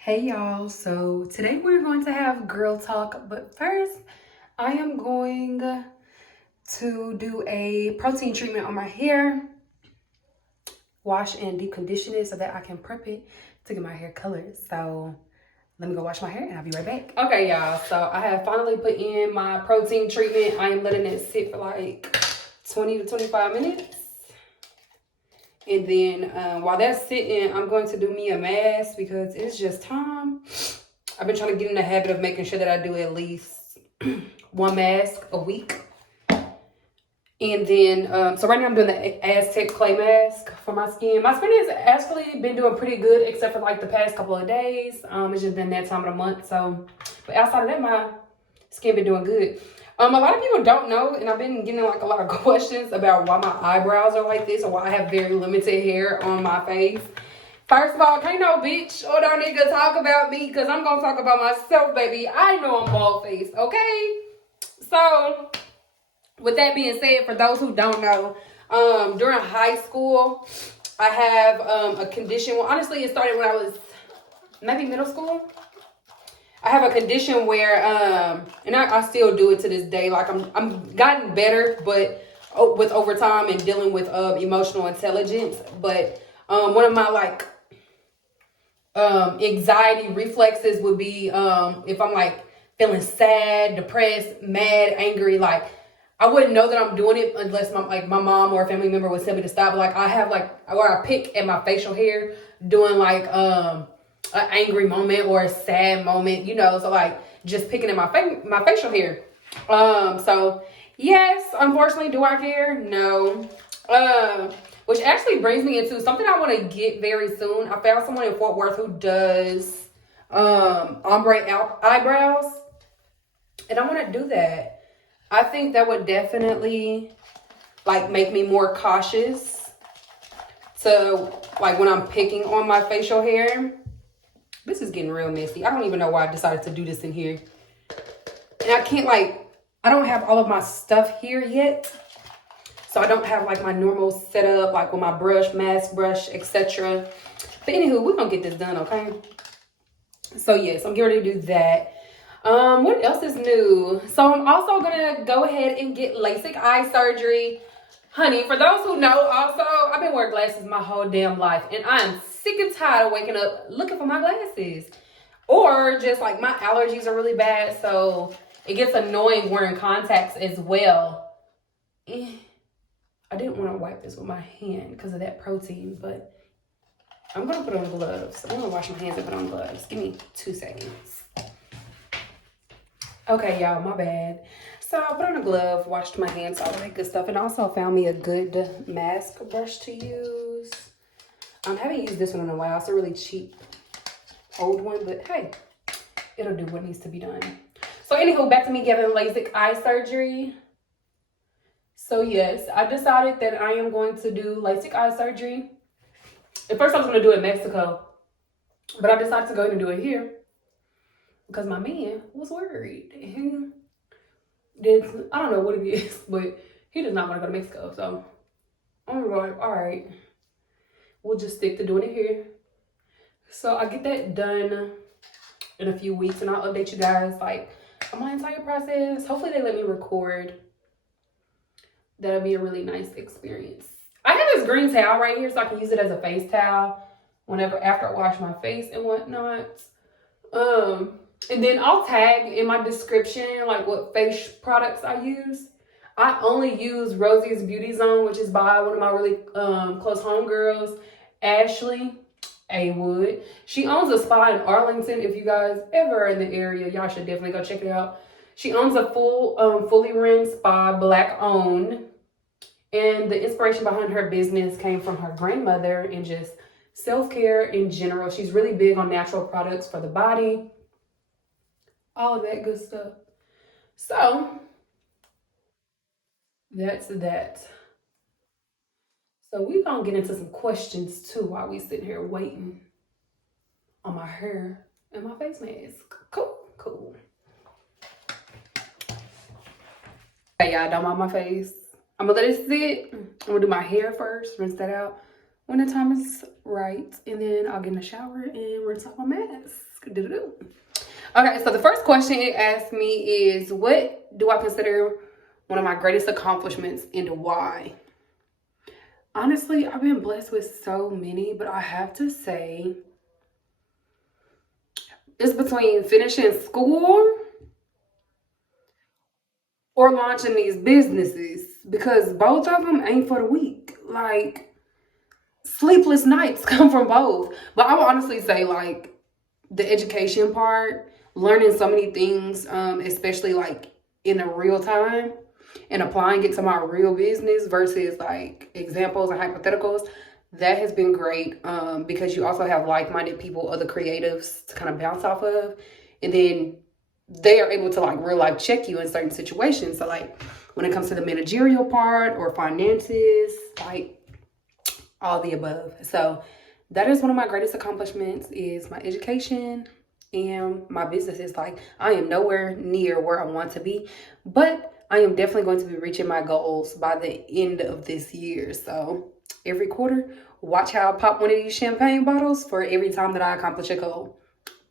Hey y'all, so today we're going to have girl talk, but first I am going to do a protein treatment on my hair, wash and deep condition it so that I can prep it to get my hair colored. So let me go wash my hair and I'll be right back. Okay y'all, so I have finally put in my protein treatment. I am letting it sit for like 20 to 25 minutes. And then while that's sitting, I'm going to do me a mask because it's just time. I've been trying to get in the habit of making sure that I do at least one mask a week. And then, so right now I'm doing the Aztec clay mask for my skin. My skin has actually been doing pretty good except for like the past couple of days. It's just been that time of the month. So, but outside of that, my skin been doing good. A lot of people don't know, and I've been getting like a lot of questions about why my eyebrows are like this or why I have very limited hair on my face. First of all, can't no bitch or no nigga talk about me because I'm going to talk about myself, baby. I know I'm bald faced, okay? So, with that being said, for those who don't know, during high school, I have a condition. Well, honestly, it started when I was maybe middle school. I have a condition where, and I still do it to this day. Like I'm gotten better, but with over time and dealing with emotional intelligence. But one of my like anxiety reflexes would be if I'm like feeling sad, depressed, mad, angry. Like I wouldn't know that I'm doing it unless my mom or a family member would tell me to stop. Like I have like where I pick at my facial hair doing like an angry moment or a sad moment, you know, so like just picking at my facial hair. So yes, unfortunately, do I care? No. Which actually brings me into something I want to get very soon. I found someone in Fort Worth who does ombre eyebrows, and I want to do that. I think that would definitely like make me more cautious to like when I'm picking on my facial hair. This is getting real messy. I don't even know why I decided to do this in here. And I don't have all of my stuff here yet. So I don't have like my normal setup, like with my brush, mask brush, etc. But anywho, we're going to get this done, okay? So yes, I'm getting ready to do that. What else is new? So I'm also going to go ahead and get LASIK eye surgery. Honey, for those who know, also, I've been wearing glasses my whole damn life. And I'm sick and tired of waking up looking for my glasses. Or just like my allergies are really bad. So it gets annoying wearing contacts as well. I didn't want to wipe this with my hand because of that protein. But I'm going to put on gloves. I'm going to wash my hands and put on gloves. Give me 2 seconds. Okay, y'all, my bad. So I put on a glove, washed my hands, all that good stuff, and also found me a good mask brush to use. I haven't used this one in a while. It's a really cheap old one, but hey, it'll do what needs to be done. So anywho, back to me getting LASIK eye surgery. So yes, I decided that I am going to do LASIK eye surgery. At first I was going to do it in Mexico, but I decided to go ahead and do it here because my man was worried. I don't know what it is, but he does not want to go to Mexico. So I'm like, all right, we'll just stick to doing it here. So I get that done in a few weeks and I'll update you guys like on my entire process. Hopefully they let me record. That'll be a really nice experience. I have this green towel right here so I can use it as a face towel whenever after I wash my face and whatnot. And then I'll tag in my description like what face products I use. I only use Rosie's Beauty Zone, which is by one of my really close homegirls, Ashley A. Wood. She owns a spa in Arlington. If you guys ever are in the area, y'all should definitely go check it out. She owns a fully run spa, Black owned. And the inspiration behind her business came from her grandmother and just self-care in general. She's really big on natural products for the body. All of that good stuff. So, that's that. So we're going to get into some questions too while we sitting here waiting on my hair and my face mask. Cool. Okay, y'all, done on my face. I'm going to let it sit. I'm going to do my hair first, rinse that out. when the time is right. And then I'll get in the shower and rinse off my mask. Do-do-do. Okay, so the first question it asked me is, what do I consider one of my greatest accomplishments and why? Honestly, I've been blessed with so many, but I have to say it's between finishing school or launching these businesses, because both of them ain't for the weak. Like, sleepless nights come from both. But I would honestly say, like, the education part, learning so many things, especially like in a real time, and applying it to my real business versus like examples and hypotheticals, that has been great, because you also have like-minded people, other creatives to kind of bounce off of, and then they are able to like real life check you in certain situations. So like when it comes to the managerial part or finances, like all the above. So that is one of my greatest accomplishments, is my education and my business. Is like, I am nowhere near where I want to be, but I am definitely going to be reaching my goals by the end of this year. So every quarter, watch how I pop one of these champagne bottles for every time that I accomplish a goal.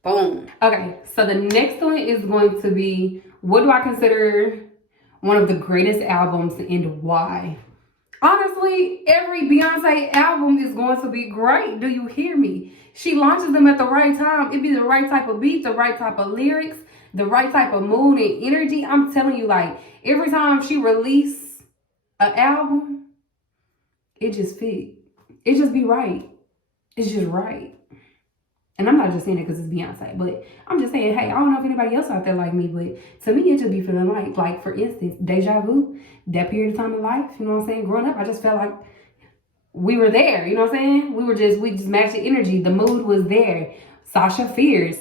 Boom. Okay, so the next one is going to be, what do I consider one of the greatest albums and why? Honestly, every Beyonce album is going to be great. Do you hear me? She launches them at the right time. It be the right type of beat, the right type of lyrics, the right type of mood and energy. I'm telling you, like, every time she release an album, it just fit. It just be right. It's just right. And I'm not just saying it because it's Beyonce, but I'm just saying, hey, I don't know if anybody else out there like me, but to me, it just be feeling like, for instance, deja vu, that period of time in life, you know what I'm saying? Growing up, I just felt like we were there, you know what I'm saying? We just matched the energy. The mood was there. Sasha Fierce.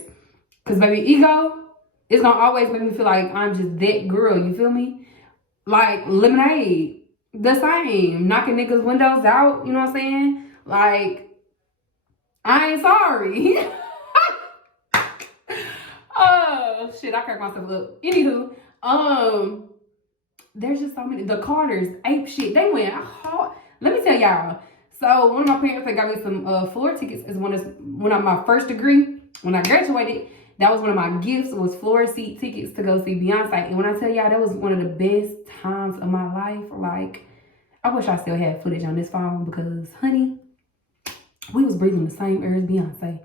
Because, baby, ego, it's going to always make me feel like I'm just that girl, you feel me? Like, Lemonade, the same. Knocking niggas' windows out, you know what I'm saying? Like, I ain't sorry. Oh, shit, I cracked myself up. Anywho, there's just so many. The Carters, ape shit. They went hard. Let me tell y'all. So, one of my parents, they got me some floor tickets. Is when of my first degree, when I graduated, that was one of my gifts, was floor seat tickets to go see Beyonce. And when I tell y'all, that was one of the best times of my life. Like, I wish I still had footage on this phone because, honey, we was breathing the same air as Beyonce.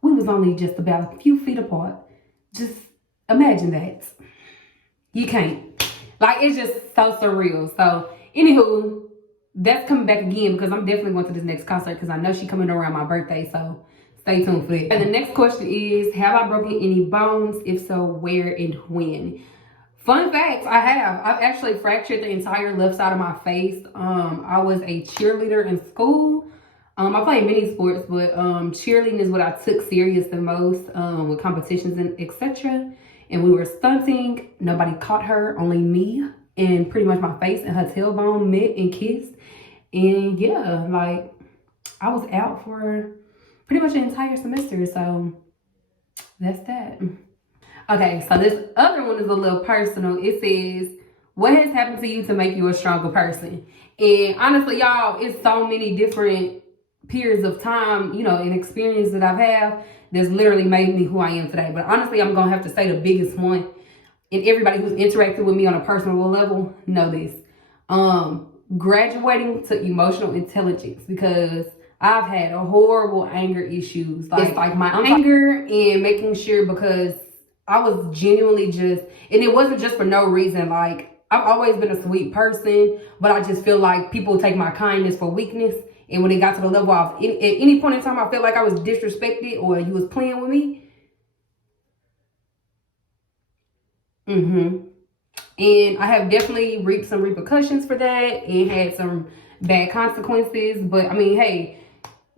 We was only just about a few feet apart. Just imagine that. You can't. Like, it's just so surreal. So, anywho, that's coming back again because I'm definitely going to this next concert because I know she's coming around my birthday. So, stay tuned for that. And the next question is, have I broken any bones? If so, where and when? Fun fact, I have. I've actually fractured the entire left side of my face. I was a cheerleader in school. I played many sports, but cheerleading is what I took serious the most, with competitions and etc. And we were stunting. Nobody caught her, only me. And pretty much my face and her tailbone met and kissed. And yeah, like, I was out for pretty much the entire semester. So that's that. Okay, so this other one is a little personal. It says, what has happened to you to make you a stronger person? And honestly, y'all, it's so many different periods of time, you know, and experience that I've had that's literally made me who I am today. But honestly, I'm gonna have to say the biggest one, and everybody who's interacted with me on a personal level know this. Graduating to emotional intelligence, because I've had a horrible anger issues. Like my anger and making sure, because I was genuinely just, and it wasn't just for no reason. Like, I've always been a sweet person, but I just feel like people take my kindness for weakness. And when it got to the level of, at any point in time, I felt like I was disrespected or you was playing with me. And I have definitely reaped some repercussions for that and had some bad consequences. But I mean, hey,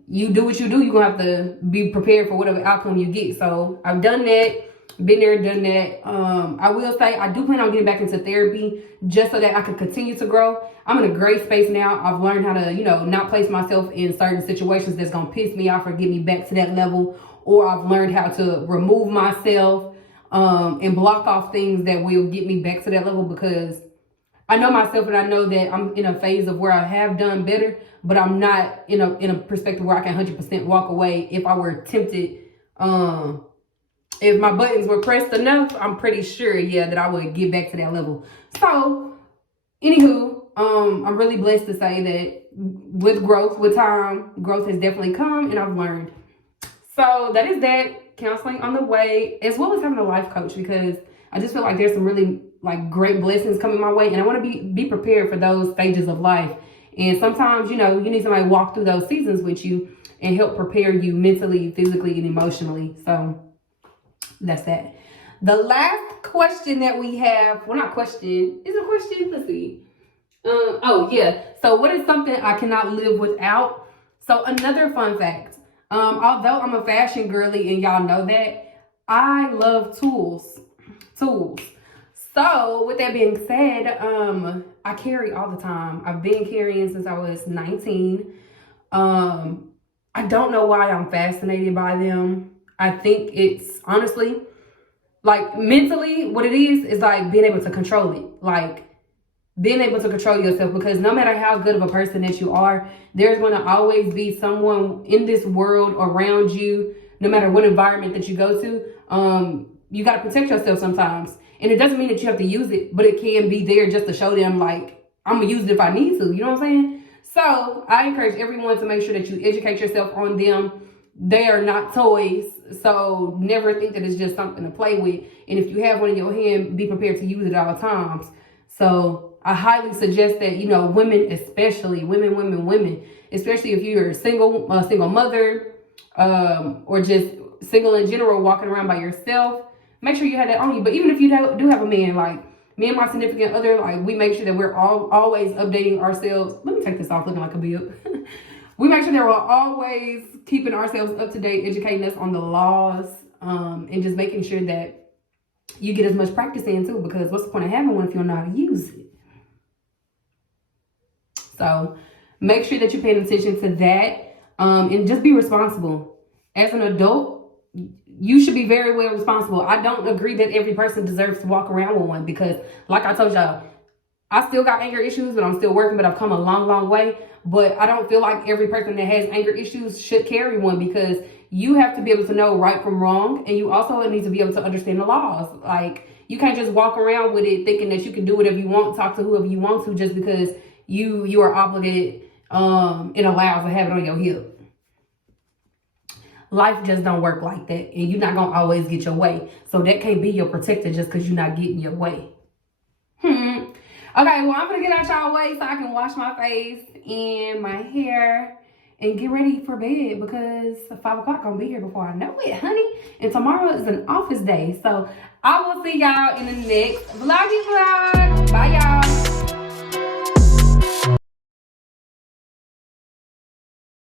you do what you do. You're going to have to be prepared for whatever outcome you get. So I've done that. Been there, done that. I will say I do plan on getting back into therapy just so that I can continue to grow. I'm in a great space now. I've learned how to, you know, not place myself in certain situations that's going to piss me off or get me back to that level. Or I've learned how to remove myself and block off things that will get me back to that level, because I know myself, and I know that I'm in a phase of where I have done better, but I'm not in a perspective where I can 100% walk away. If I were tempted, if my buttons were pressed enough, I'm pretty sure, yeah, that I would get back to that level. So, anywho, I'm really blessed to say that with growth, with time, growth has definitely come, and I've learned. So that is that. Counseling on the way, as well as having a life coach, because I just feel like there's some really like great blessings coming my way, and I want to be prepared for those stages of life. And sometimes, you know, you need somebody to walk through those seasons with you and help prepare you mentally, physically, and emotionally. So that's that. The last question that we have, well, not question, is it a question? Let's see. Oh yeah. So what is something I cannot live without? So another fun fact. Although I'm a fashion girly and y'all know that, I love tools. So with that being said, I carry all the time. I've been carrying since I was 19. I don't know why I'm fascinated by them. I think it's honestly, like mentally, what it is like being able to control it. Like being able to control yourself, because no matter how good of a person that you are, there's going to always be someone in this world around you, no matter what environment that you go to. You got to protect yourself sometimes. And it doesn't mean that you have to use it, but it can be there just to show them, like, I'm going to use it if I need to. You know what I'm saying? So I encourage everyone to make sure that you educate yourself on them. They are not toys. So never think that it's just something to play with. And if you have one in your hand, be prepared to use it at all times. So I highly suggest that, you know, women especially, women, especially if you're a single mother, or just single in general, walking around by yourself, make sure you have that on you. But even if you do have a man, like me and my significant other, like we make sure that we're always updating ourselves. Let me take this off looking like a bib. We make sure that we're always keeping ourselves up to date, educating us on the laws, and just making sure that you get as much practice in too, because what's the point of having one if you don't know how to use it? So make sure that you're paying attention to that, and just be responsible. As an adult, you should be very well responsible. I don't agree that every person deserves to walk around with one, because like I told y'all, I still got anger issues, but I'm still working, but I've come a long, long way. But I don't feel like every person that has anger issues should carry one, because you have to be able to know right from wrong. And you also need to be able to understand the laws. Like, you can't just walk around with it thinking that you can do whatever you want, talk to whoever you want to, just because you are obligated and allowed to have it on your hip. Life just don't work like that, and you're not gonna always get your way. So that can't be your protector just because you're not getting your way. Okay, well, I'm gonna get out y'all way so I can wash my face and my hair and get ready for bed, because 5 o'clock gonna be here before I know it, honey. And tomorrow is an office day. So I will see y'all in the next vloggy vlog. Bye, y'all.